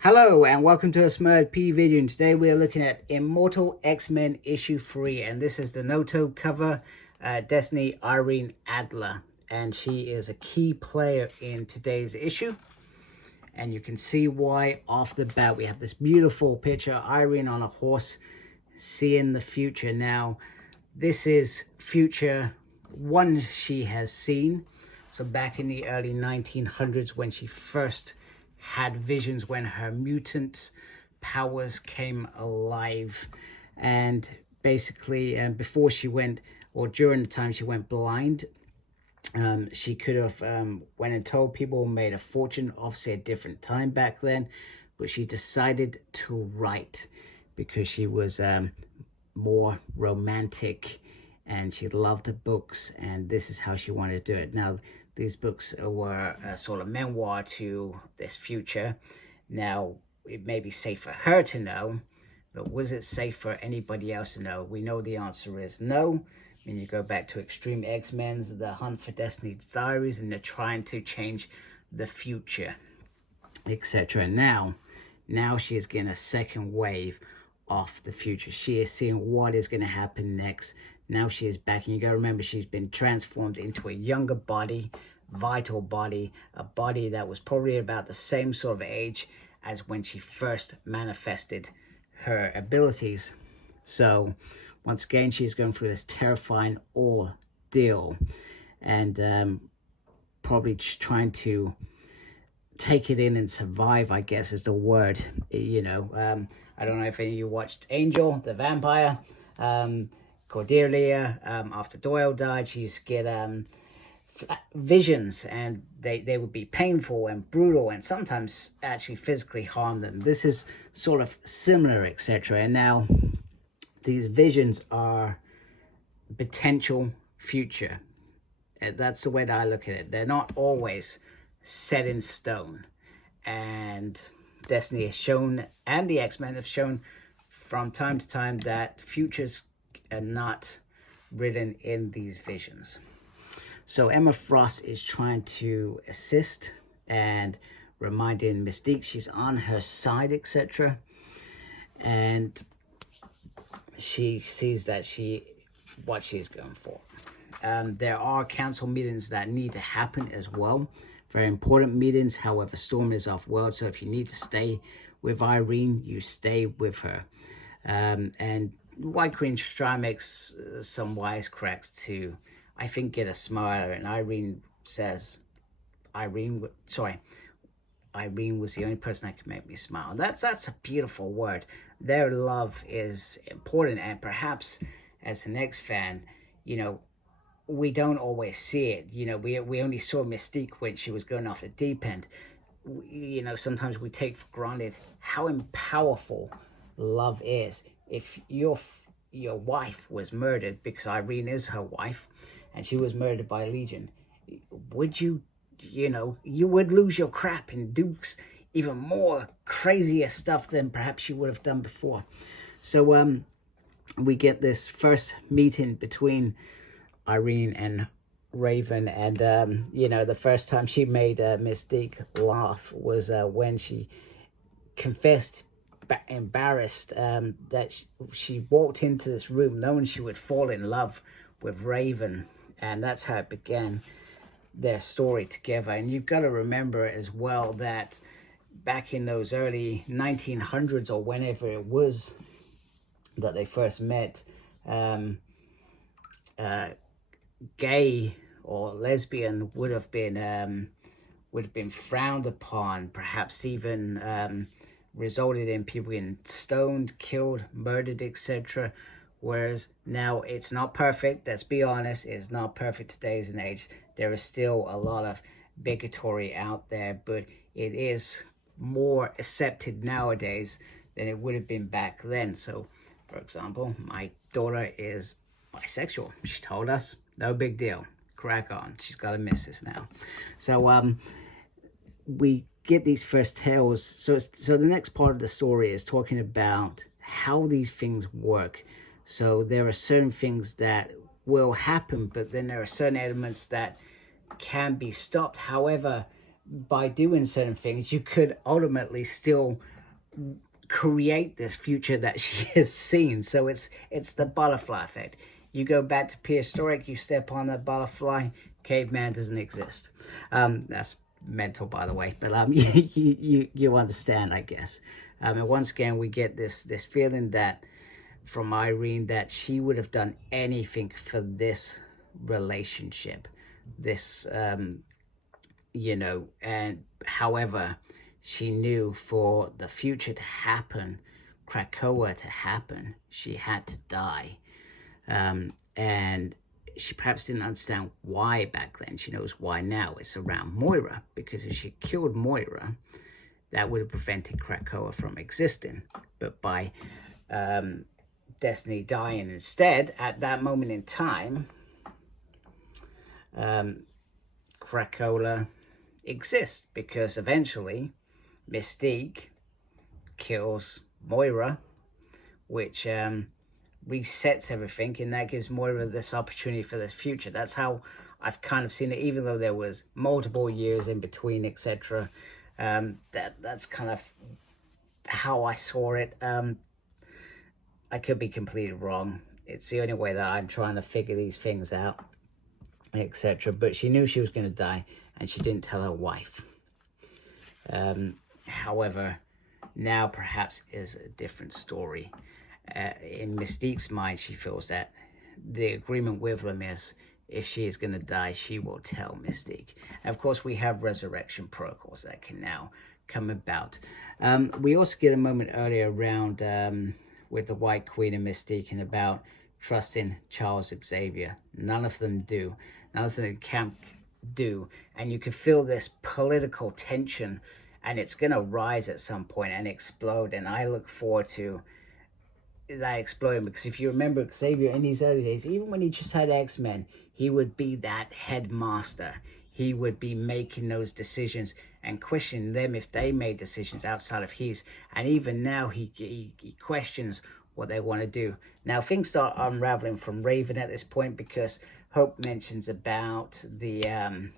Hello and welcome to a Smurd P video, and today we are looking at Immortal X-Men issue 3, and this is the Noto cover, Destiny Irene Adler, and she is a key player in today's issue, and you can see why off the bat. We have this beautiful picture, Irene on a horse, seeing the future. Now, this is future one she has seen, so back in the early 1900s when she first had visions, when her mutant powers came alive, and basically before she went, or during the time she went blind, she could have went and told people, made a fortune, obviously a different time back then, but she decided to write because she was more romantic and she loved the books, and this is how she wanted to do it. Now, these books were a sort of memoir to this future. Now, it may be safe for her to know, but was it safe for anybody else to know? We know the answer is no. When you go back to Extreme X-Men's The Hunt for Destiny's Diaries, and they're trying to change the future, etc. Now she is getting a second wave of the future. She is seeing what is going to happen next. Now she is back, and you got to remember, she's been transformed into a younger body, vital body, a body that was probably about the same sort of age as when she first manifested her abilities. So once again, she's going through this terrifying ordeal, and probably just trying to take it in and survive, I guess is the word. I don't know if any of you watched Angel the Vampire. Cordelia, after Doyle died, she used to get visions, and they would be painful and brutal and sometimes actually physically harm them. This is sort of similar, etc. And now these visions are potential future. That's the way that I look at it. They're not always set in stone, and Destiny has shown, and the X-Men have shown from time to time, that futures are not written in these visions. So Emma Frost is trying to assist and reminding Mystique she's on her side, etc. And she sees that what she's going for. There are council meetings that need to happen as well. Very important meetings. However, Storm is off world, so if you need to stay with Irene, you stay with her. And White Queen try makes some wisecracks to, I think, get a smile, and Irene says, Irene was the only person that could make me smile. That's a beautiful word. Their love is important, and perhaps as an X fan, we don't always see it. We only saw Mystique when she was going off the deep end. Sometimes we take for granted how powerful love is. If your wife was murdered, because Irene is her wife, and she was murdered by Legion, would you would lose your crap and do even more crazier stuff than perhaps you would have done before. So we get this first meeting between Irene and Raven, and the first time she made Mystique laugh was when she confessed, embarrassed, that she walked into this room knowing she would fall in love with Raven, and that's how it began, their story together. And you've got to remember as well that back in those early 1900s, or whenever it was that they first met, gay or lesbian would have been frowned upon, perhaps even resulted in people getting stoned, killed, murdered, etc. Whereas now it's not perfect. Let's be honest, it's not perfect today's and age. There is still a lot of bigotry out there, but it is more accepted nowadays than it would have been back then. So, for example, my daughter is bisexual. She told us, no big deal, crack on. She's got a missus now. So we get these first tales. So the next part of the story is talking about how these things work. So there are certain things that will happen, but then there are certain elements that can be stopped. However, by doing certain things, you could ultimately still create this future that she has seen. So it's the butterfly effect. You go back to prehistoric, you step on a butterfly, caveman doesn't exist. That's mental, by the way, but you understand, I guess. And once again, we get this feeling that from Irene that she would have done anything for this relationship, this you know, and however, she knew for the future to happen, Krakoa to happen, she had to die. And she perhaps didn't understand why back then. She knows why now. It's around Moira, because if she killed Moira, that would have prevented Krakoa from existing. But by Destiny dying instead, at that moment in time, Krakoa exists, because eventually Mystique kills Moira, which resets everything, and that gives Moira this opportunity for this future. That's how I've kind of seen it, even though there was multiple years in between, etc. That's kind of how I saw it. I could be completely wrong. It's the only way that I'm trying to figure these things out, etc. But she knew she was going to die, and she didn't tell her wife. However, now perhaps is a different story. In Mystique's mind, she feels that the agreement with them is, if she is going to die, she will tell Mystique. And of course, we have resurrection protocols that can now come about. We also get a moment earlier around with the White Queen and Mystique, and about trusting Charles Xavier. None of them do. None of them can do. And you can feel this political tension, and it's going to rise at some point and explode. And I look forward to that exploding, because if you remember Xavier in his early days, even when he just had X-Men, he would be that headmaster. He would be making those decisions and questioning them if they made decisions outside of his. And even now, he questions what they want to do. Now, things start unraveling from Raven at this point, because Hope mentions about the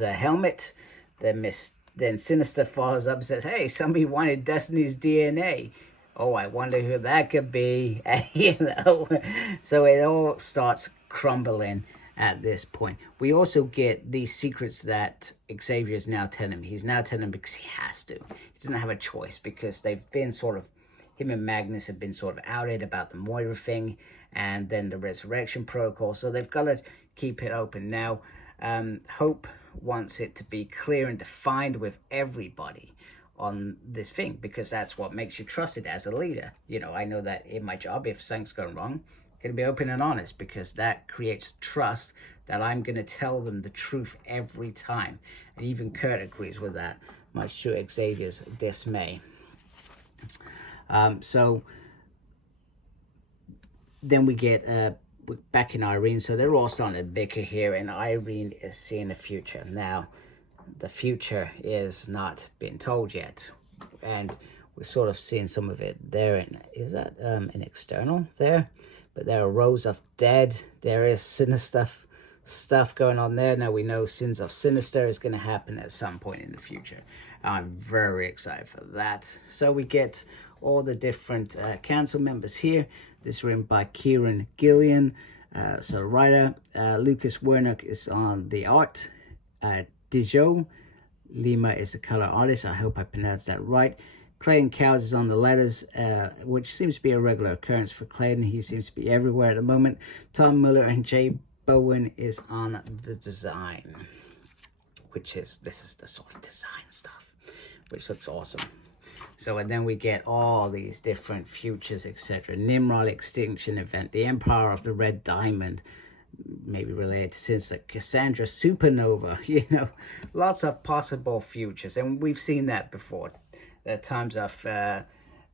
helmet. Then Sinister follows up and says, "Hey, somebody wanted Destiny's DNA. Oh, I wonder who that could be." You know, so it all starts crumbling at this point. We also get these secrets that Xavier is now telling him. He's now telling him because he has to. He doesn't have a choice, because they've been sort of, him and Magnus have been sort of outed about the Moira thing, and then the resurrection protocol. So they've got to keep it open. Now, Hope wants it to be clear and defined with everybody on this thing, because that's what makes you trusted as a leader. You know, I know that in my job, if something's going wrong, I'm going to be open and honest, because that creates trust that I'm going to tell them the truth every time. And even Kurt agrees with that, much to Xavier's dismay. So then we get back in Irene. So they're all starting to bicker here, and Irene is seeing the future. Now, the future is not being told yet, and we're sort of seeing some of it there. Is that an external there? But there are rows of dead. There is sinister stuff going on there. Now we know Sins of Sinister is going to happen at some point in the future. I'm very excited for that. So we get all the different council members here. This is written by Kieron Gillian, so writer. Lucas Wernick is on the art. Dijon Lima is the color artist. I hope I pronounced that right. Clayton Cowles is on the letters, which seems to be a regular occurrence for Clayton. He seems to be everywhere at the moment. Tom Miller and Jay Bowen is on the design, this is the sort of design stuff, which looks awesome. So, and then we get all these different futures, etc. Nimrod extinction event, the Empire of the Red Diamond, maybe related to since Cassandra supernova, you know, lots of possible futures. And we've seen that before. There are times of the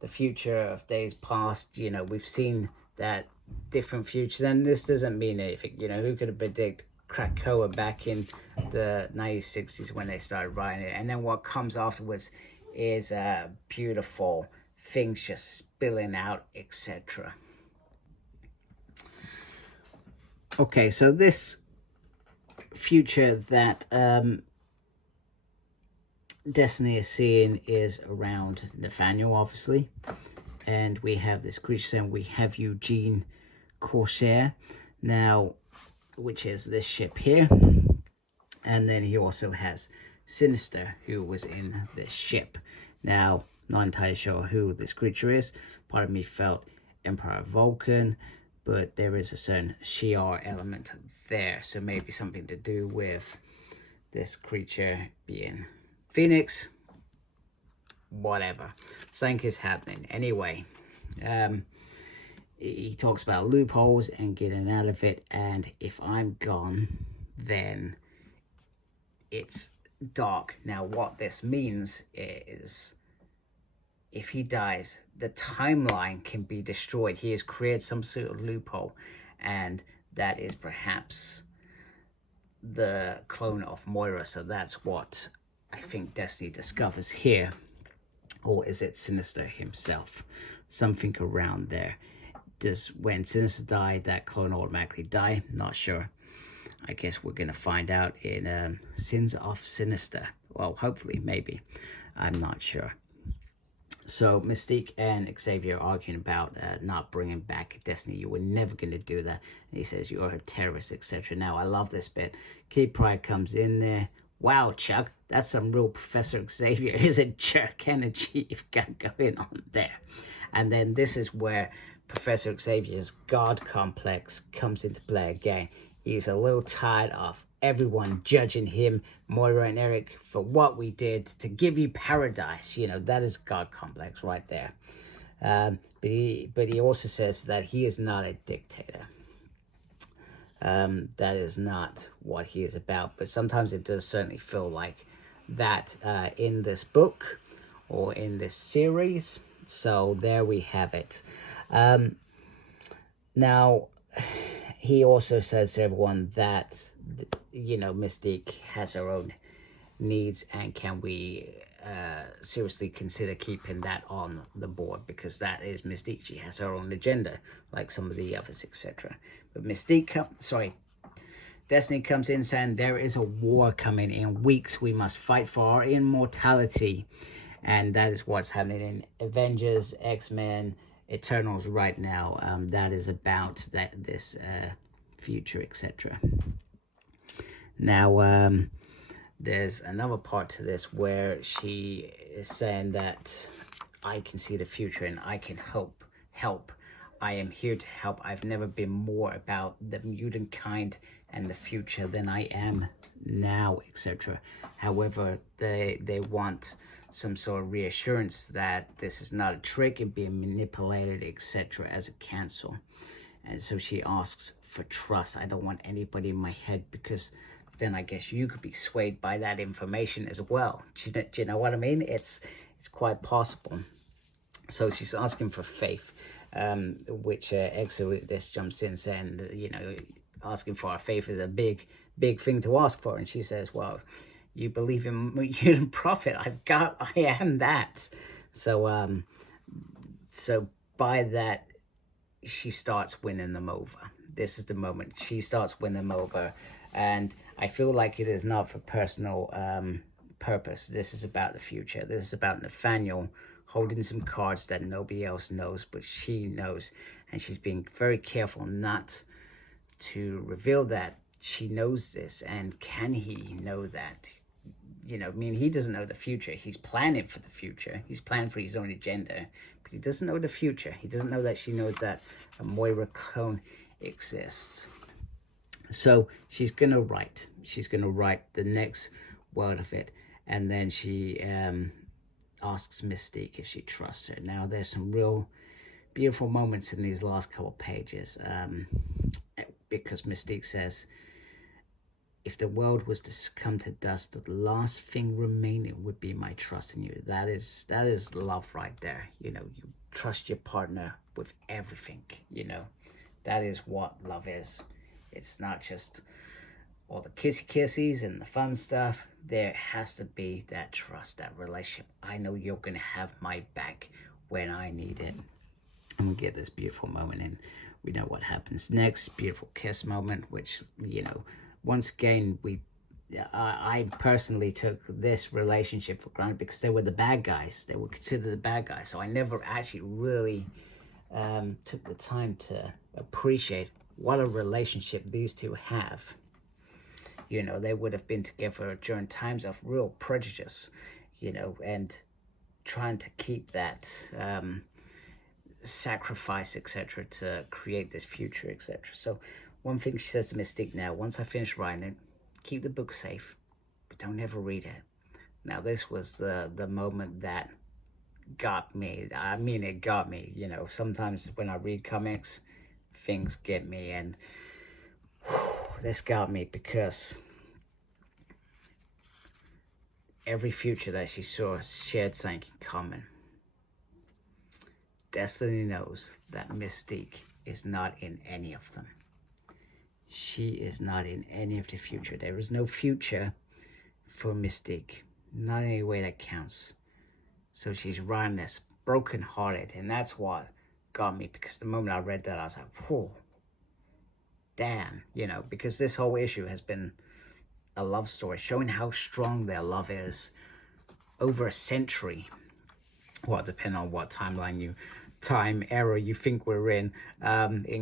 future of days past, you know, we've seen that different futures. And this doesn't mean anything, you know, who could have predicted Krakoa back in the 1960s when they started writing it. And then what comes afterwards is beautiful things just spilling out, etc. Okay, so this future that Destiny is seeing is around Nathaniel, obviously. And we have this creature saying, we have Eugene Corsair now, which is this ship here. And then he also has Sinister, who was in this ship. Now, not entirely sure who this creature is. Part of me felt Emperor Vulcan, but there is a certain Shi'ar element there. So maybe something to do with this creature being Phoenix. Whatever. Something is happening. Anyway, he talks about loopholes and getting out of it. And if I'm gone, then it's dark. Now, what this means is if he dies, the timeline can be destroyed. He has created some sort of loophole, and that is perhaps the clone of Moira. So that's what I think Destiny discovers here. Or is it Sinister himself? Something around there. Does when Sinister died, that clone automatically die? Not sure. I guess we're going to find out in Sins of Sinister. Well, hopefully, maybe. I'm not sure. So Mystique and Xavier are arguing about not bringing back Destiny. You were never going to do that. And he says, you're a terrorist, etc. Now, I love this bit. Kid Pride comes in there. Wow, Chuck, that's some real Professor Xavier is a jerk energy you've got going on there. And then this is where Professor Xavier's God complex comes into play again. He's a little tired of everyone judging him, Moira and Eric, for what we did to give you paradise. You know, that is God complex right there. But he also says that he is not a dictator. That is not what he is about. But sometimes it does certainly feel like that in this book or in this series. So there we have it. Now, he also says to everyone that, you know, Mystique has her own needs, and can we seriously consider keeping that on the board, because that is Mystique. She has her own agenda, like some of the others, etc. But Destiny comes in saying there is a war coming in weeks. We must fight for our immortality, and that is what's happening in Avengers, X-Men, Eternals right now. That is about this future, etc. Now, there's another part to this where she is saying that I can see the future and I can help. I am here to help. I've never been more about the mutant kind and the future than I am now, etc. However, they want some sort of reassurance that this is not a trick and being manipulated, etc. as a cancel. And so she asks for trust. I don't want anybody in my head, because then I guess you could be swayed by that information as well. Do you know what I mean? It's quite possible. So she's asking for faith, which Exodus jumps in saying, you know, asking for our faith is a big thing to ask for. And she says, well, you believe in mutant prophet. I am that. So by that, she starts winning them over. This is the moment she starts winning them over. And I feel like it is not for personal purpose. This is about the future. This is about Nathaniel holding some cards that nobody else knows, but she knows. And she's being very careful not to reveal that she knows this. And can he know that? You know, I mean, he doesn't know the future. He's planning for the future. He's planning for his own agenda. But he doesn't know the future. He doesn't know that she knows that a Moira clone exists. So she's going to write. She's going to write the next word of it. And then she asks Mystique if she trusts her. Now, there's some real beautiful moments in these last couple pages. Because Mystique says, if the world was to come to dust, the last thing remaining would be my trust in you. That is love right there. You know, you trust your partner with everything, you know. That is what love is. It's not just all the kissies and the fun stuff. There has to be that trust, that relationship. I know you're going to have my back when I need it. And we get this beautiful moment, and we know what happens next. Beautiful kiss moment, which, you know, once again, we I personally took this relationship for granted because they were the bad guys. They were considered the bad guys. So I never actually really took the time to appreciate what a relationship these two have. You know, they would have been together during times of real prejudice, you know, and trying to keep that sacrifice, etc., to create this future, etc. So one thing she says to Mystique now, once I finish writing it, keep the book safe, but don't ever read it. Now, this was the moment that got me. I mean, it got me. You know, sometimes when I read comics, things get me, and this got me because every future that she saw shared something in common. Destiny knows that Mystique is not in any of them. She is not in any of the future. There is no future for Mystique. Not in any way that counts. So she's riding this broken-hearted, and that's what got me, because the moment I read that, I was like, whoa, damn, you know, because this whole issue has been a love story, showing how strong their love is over a century. Well, depending on what time era you think we're in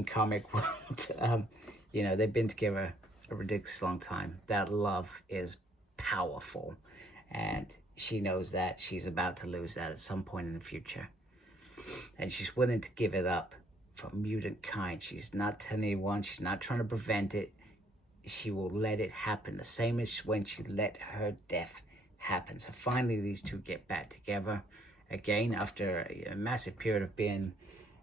comic world. You know, they've been together a ridiculous long time. That love is powerful, and she knows that she's about to lose that at some point in the future, and she's willing to give it up for mutant kind. She's not telling anyone. She's not trying to prevent it. She will let it happen, the same as when she let her death happen. So finally these two get back together again after a massive period of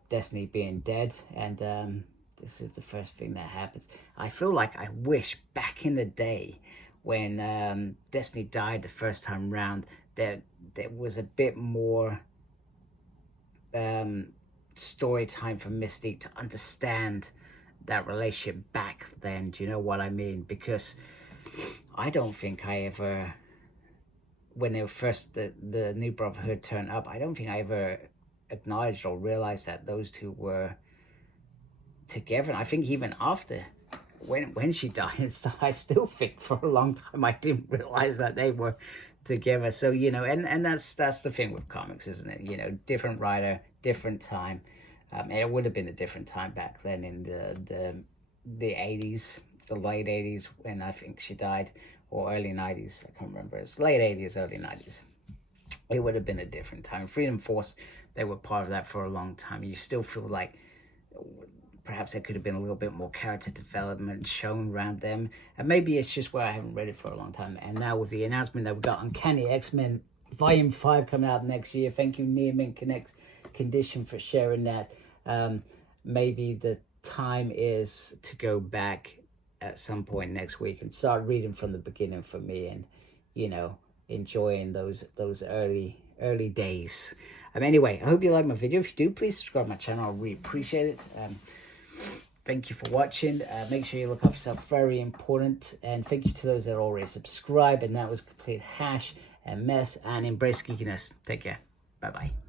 Destiny being dead, and this is the first thing that happens. I feel like I wish back in the day when Destiny died the first time round, that there was a bit more story time for Mystique to understand that relationship back then. Do you know what I mean? Because I don't think I ever, when they were first, the New Brotherhood turned up, I don't think I ever acknowledged or realized that those two were together. And I think even after, when she died, I still think for a long time I didn't realize that they were together. So, you know, and that's the thing with comics, isn't it? You know, different writer, different time. And it would have been a different time back then in the 80s, the late 80s, when I think she died, or early 90s. I can't remember. It's late 80s, early 90s. It would have been a different time. Freedom Force, they were part of that for a long time. You still feel like perhaps there could have been a little bit more character development shown around them. And maybe it's just where I haven't read it for a long time. And now with the announcement that we got Uncanny X-Men Volume 5 coming out next year, thank you, Near Mint Condition, for sharing that. Maybe the time is to go back at some point next week and start reading from the beginning for me, and, you know, enjoying those early days. Anyway, I hope you like my video. If you do, please subscribe to my channel. I really appreciate it. Thank you for watching. Make sure you look up yourself, very important. And thank you to those that already subscribed. And that was Complete Hash and Mess, and Embrace Geekiness. Take care. Bye-bye.